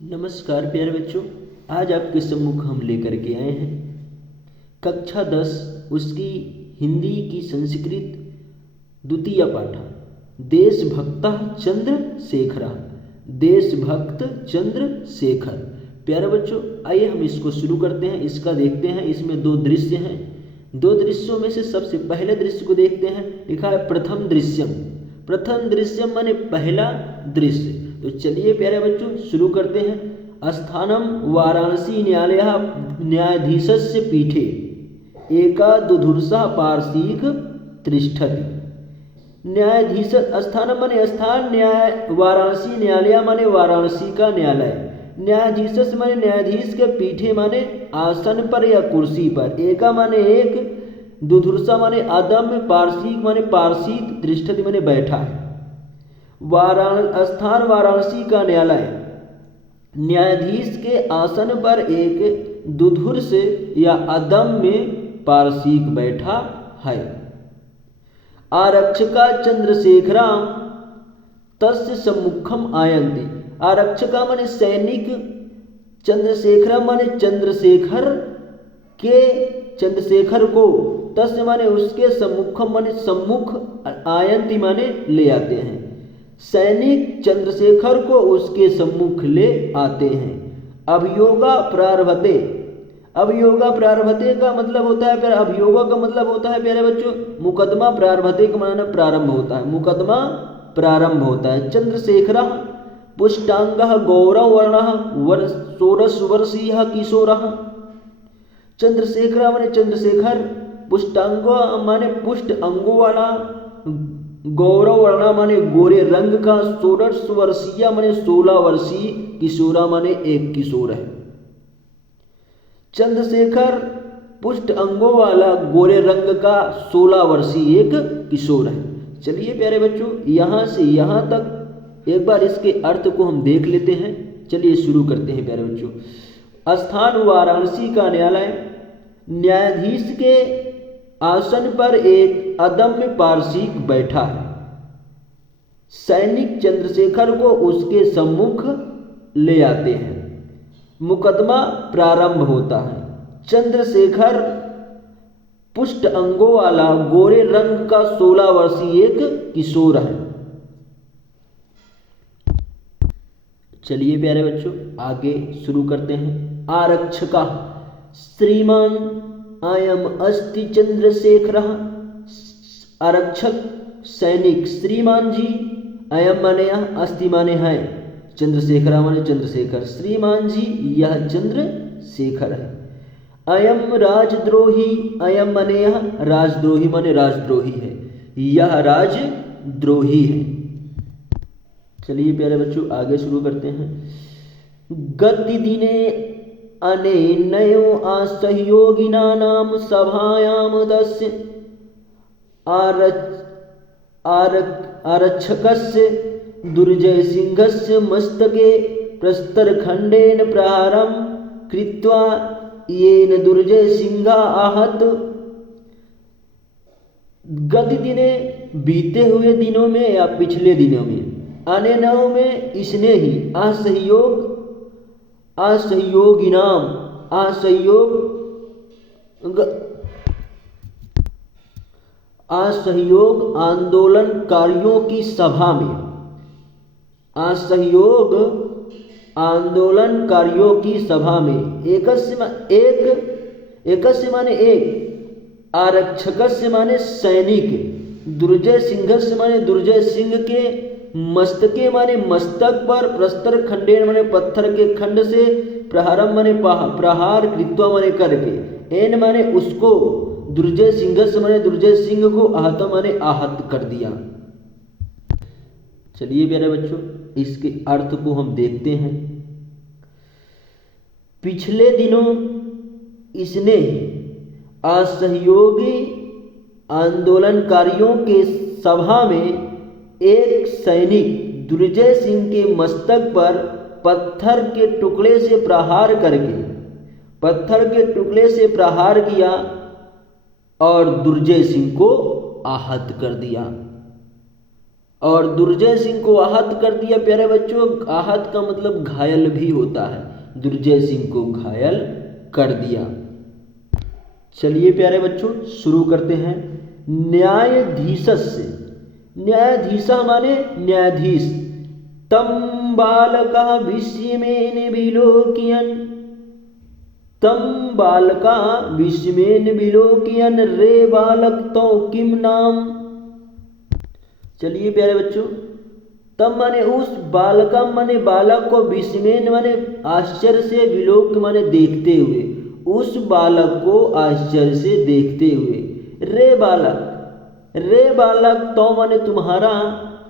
नमस्कार प्यारे बच्चों। आज आपके सम्मुख हम लेकर के आए हैं कक्षा 10 उसकी हिंदी की संस्कृत द्वितीय पाठ देशभक्तः चंद्रशेखरः। देशभक्त चंद्रशेखर। प्यारे बच्चों, आइए हम इसको शुरू करते हैं। इसका देखते हैं। इसमें दो दृश्य हैं। दो दृश्यों में से सबसे पहले दृश्य को देखते हैं। लिखा है प्रथम दृश्यम। प्रथम दृश्यम माने पहला दृश्य। तो चलिए प्यारे बच्चों शुरू करते हैं। स्थानम वाराणसी न्यायाधीशस्य पीठे एका दुधुर्षः पार्षिक तिष्ठति। न्यायाधीश स्थान माने स्थान, न्याय वाराणसी न्यायालय माने वाराणसी का न्यायालय, न्यायाधीश माने न्यायाधीश के, पीठे माने आसन पर या कुर्सी पर, एका माने एक, दुधुर्षा माने अदम्य, पार्षिक माने पार्षिक, तिष्ठति माने बैठा। स्थान वाराणसी का न्यायालय, न्यायाधीश के आसन पर एक दुधुर्ष या अदम्य पार्षिक बैठा है। आरक्षका चंद्रशेखरा तस्य सम्मुखम आयन्ति। आरक्षका माने सैनिक, चंद्रशेखरा माने चंद्रशेखर के, चंद्रशेखर को, तस्य माने उसके, सम्मुखम माने सम्मुख, आयन्ति माने ले आते हैं। सैनिक चंद्रशेखर को उसके सम्मुख ले आते हैं। अभियोगा प्रारभते। अभियोगा प्रारभते का मतलब होता है प्यारे, अभियोगा का मतलब होता है प्यारे बच्चों मुकदमा। प्रारभते का मतलब प्रारंभ होता है, मुकदमा प्रारंभ होता है। चंद्रशेखर पुष्टांगः गौरवर्णः षोडशवर्षीयः किशोरः। चंद्रशेखर माने चंद्रशेखर, पुष्टांग माने पुष्ट अंगों वाला, गौरव वर्णा माने गोरे रंग का, 16 वर्षीय माने 16 वर्षीय, किशोरा माने एक किशोर है। चंद्रशेखर पुष्ट अंगों वाला, गोरे रंग का, 16 वर्षीय एक किशोर है। चलिए प्यारे बच्चों, यहाँ से यहाँ तक एक बार इसके अर्थ को हम देख लेते हैं। चलिए शुरू करते हैं प्यारे बच्चों। स्थान वाराणसी का न्यायालय, न्यायाधीश के आसन पर एक अदम्य पार्षिक बैठा है। सैनिक चंद्रशेखर को उसके सम्मुख ले आते हैं। मुकदमा प्रारंभ होता है। चंद्रशेखर पुष्ट अंगों वाला, गोरे रंग का, 16 वर्षीय एक किशोर है। चलिए प्यारे बच्चों आगे शुरू करते हैं। आरक्षका श्रीमान अयम अस्ति चंद्रशेखरः। आरक्षक सैनिक, श्रीमान जी, अयम माने यह, अस्ति माने है, चंद्रशेखर माने चंद्रशेखर, श्रीमान जी यह चंद्रशेखर है। अयम राजद्रोही, अयम माने यह, राजद्रोही माने राजद्रोही है, यह राजद्रोही है। चलिए प्यारे बच्चों आगे शुरू करते हैं। गति दिने अनेनयो असहयोगिनानां सभायां तस्य आरक्षकस्य दुर्जयसिंहस्य मस्तके प्रस्तरखण्डेन प्रहारं कृत्वा येन दुर्जयसिंहः आहत। गति दिने बीते हुए दिनों में या पिछले दिनों में, अनेनयो में इसने ही, असहयोगिनाम, असहयोग आंदोलनकारियों की सभा में, असहयोग आंदोलनकारियों की सभा में, एकस्य माने एक, आरक्षकस्य माने सैनिक, दुर्जय सिंहस्य माने दुर्जय सिंह के, मस्तके माने मस्तक पर, प्रस्तर खंडेन माने पत्थर के खंड से, प्रहारम माने प्रहार, कृत्वा माने करके, एन माने उसको, दुर्जय सिंह माने दुर्जय सिंह को, आहत माने आहत कर दिया। चलिए प्यारे बच्चों इसके अर्थ को हम देखते हैं। पिछले दिनों इसने असहयोगी आंदोलनकारियों के सभा में एक सैनिक दुर्जय सिंह के मस्तक पर पत्थर के टुकड़े से प्रहार करके, पत्थर के टुकड़े से प्रहार किया और दुर्जय सिंह को आहत कर दिया। और दुर्जय सिंह को आहत कर दिया। प्यारे बच्चों, आहत का मतलब घायल भी होता है, दुर्जय सिंह को घायल कर दिया। चलिए प्यारे बच्चों शुरू करते हैं। न्यायाधीशस्य, न्यायाधीशः माने न्यायाधीश। तम बालकः विस्मयेन विलोकयन्, तम बालकः विस्मयेन विलोकयन् रे बालक तौ किम नाम। चलिए प्यारे बच्चों, तब माने उस बालका माने बालक को, विस्मयेन माने आश्चर्य से, विलोक माने देखते हुए, उस बालक को आश्चर्य से देखते हुए। रे बालक, रे बालक तो माने तुम्हारा,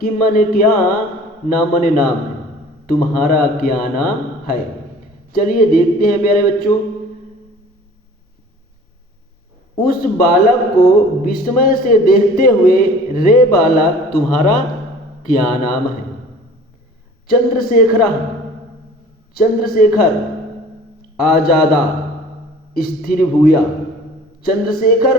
कि माने क्या, नाम माने नाम है, तुम्हारा क्या नाम है। चलिए देखते हैं प्यारे बच्चों, उस बालक को विस्मय से देखते हुए, रे बालक तुम्हारा क्या नाम है। चंद्रशेखर, चंद्रशेखर आजादा स्थिर भूया। चंद्रशेखर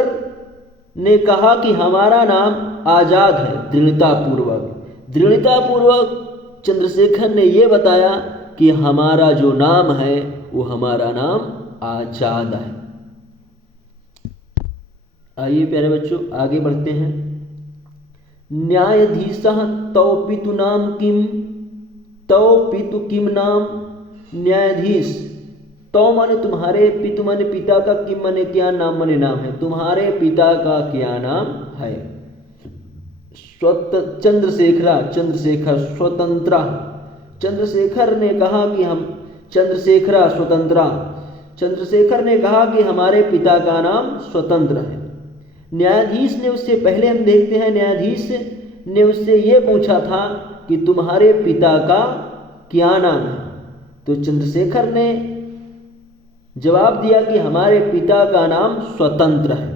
ने कहा कि हमारा नाम आजाद है, दृढ़तापूर्वक। दृढ़तापूर्वक चंद्रशेखर ने यह बताया कि हमारा जो नाम है वो हमारा नाम आजाद है। आइए प्यारे बच्चों आगे बढ़ते हैं। न्यायाधीशः तौ पितु नाम किम, तौ पितु किम नाम। न्यायाधीश, तौ माने तुम्हारे, पितु माने पिता का, किम माने क्या, नाम माने नाम है, तुम्हारे पिता का क्या नाम है। चंद्रशेखर, चंद्रशेखर स्वतंत्र। चंद्रशेखर ने कहा कि हम, चंद्रशेखर स्वतंत्र, चंद्रशेखर ने कहा कि हमारे पिता का नाम स्वतंत्र है। न्यायाधीश ने उससे पहले, हम देखते हैं, न्यायाधीश ने उससे यह पूछा था कि तुम्हारे पिता का क्या नाम है। तो चंद्रशेखर ने जवाब दिया कि हमारे पिता का नाम स्वतंत्र है।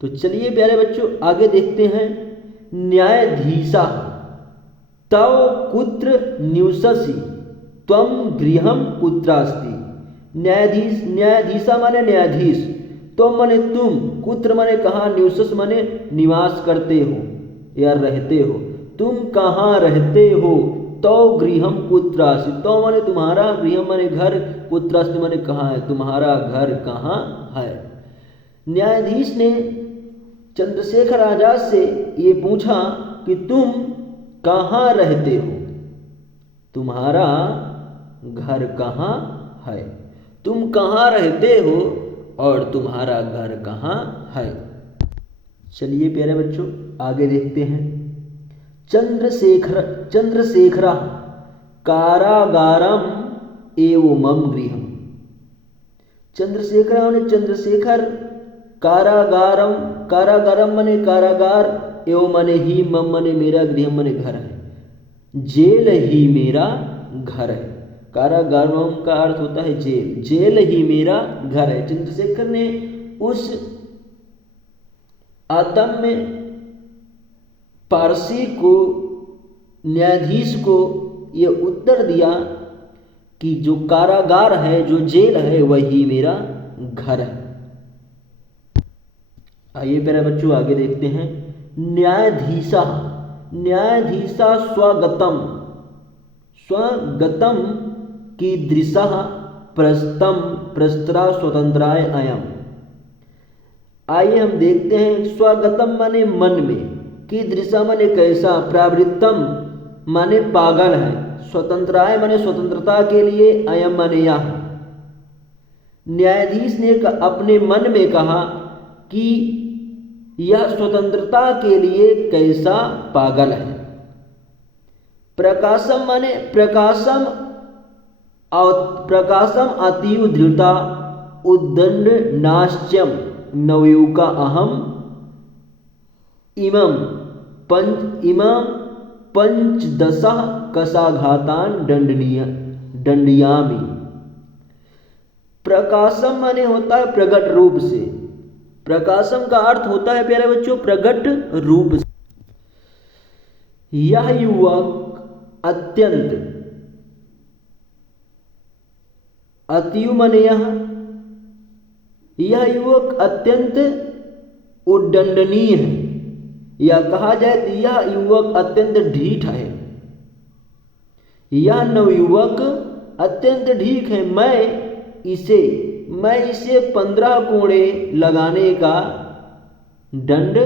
तो चलिए प्यारे बच्चों आगे देखते हैं। न्यायाधीशा तव कुत्र निवससि त्वं गृहं कुत्रास्ति। न्यायाधीश, न्यायाधीशा माने न्यायाधीश, त्वं माने तुम, कुत्र माने कहाँ, निवसस माने निवास करते हो या रहते हो, तुम कहाँ रहते हो। तो गृहम कुत्रास्ति, तो माने तुम्हारा, गृहम माने घर, कुत्रास्ति माने कहाँ है, तुम्हारा घर कहाँ है। न्यायाधीश ने चंद्रशेखर आजाद से ये पूछा कि तुम कहाँ रहते हो, तुम्हारा घर कहाँ है, तुम कहाँ रहते हो और तुम्हारा घर कहाँ है। चलिए प्यारे बच्चों आगे देखते हैं। चंद्रशेखर, चंद्रशेखर कारागारम एवं मम गृहम। चंद्रशेखर ने, चंद्रशेखर कारागारम, कारागारम मने कारागार, एवं मने ही, मम मने मेरा, गृह मने घर है, जेल ही मेरा घर है। कारागारम का अर्थ होता है जेल, जेल ही मेरा घर है। चंद्रशेखर ने उस आतम्य पारसी को, न्यायाधीश को यह उत्तर दिया कि जो कारागार है, जो जेल है, वही मेरा घर है। आइए मेरे बच्चों आगे देखते हैं। न्यायाधीशा, न्यायाधीशा स्वगतम, स्वगतम कीदृशः प्रस्तम प्रस्तरा स्वतंत्राय अयम। आइए हम देखते हैं। स्वगतम माने मन में, कीदृशा माने कैसा, प्रावृत्तम माने पागल है, स्वतंत्राय माने स्वतंत्रता के लिए, अयम माने यह। न्यायाधीश ने अपने मन में कहा कि यह स्वतंत्रता के लिए कैसा पागल है। प्रकाशम माने प्रकाशम, प्रकाशम अतीव दृढ़ता, उद्दंड नाश्यम नवयुका अहम इमं पंचदशः कसाघातान दंडयामि। प्रकाशम माने होता है प्रगट रूप से, प्रकाशम का अर्थ होता है प्यारे बच्चों प्रगट रूप से। यह युवक अत्यंत, अतीव माने यह युवक अत्यंत उद्दंडनीय है, या कहा जाए तो यह युवक अत्यंत ढीठ है, यह नवयुवक अत्यंत ढीठ है, मैं इसे 15 कोड़े लगाने का दंड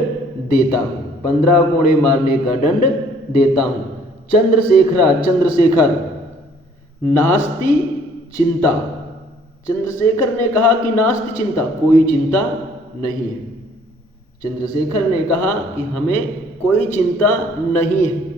देता हूँ, 15 कोड़े मारने का दंड देता हूँ। चंद्रशेखर नास्ति चिंता, चंद्रशेखर ने कहा कि नास्ति चिंता, कोई चिंता नहीं है। चंद्रशेखर ने कहा कि हमें कोई चिंता नहीं है।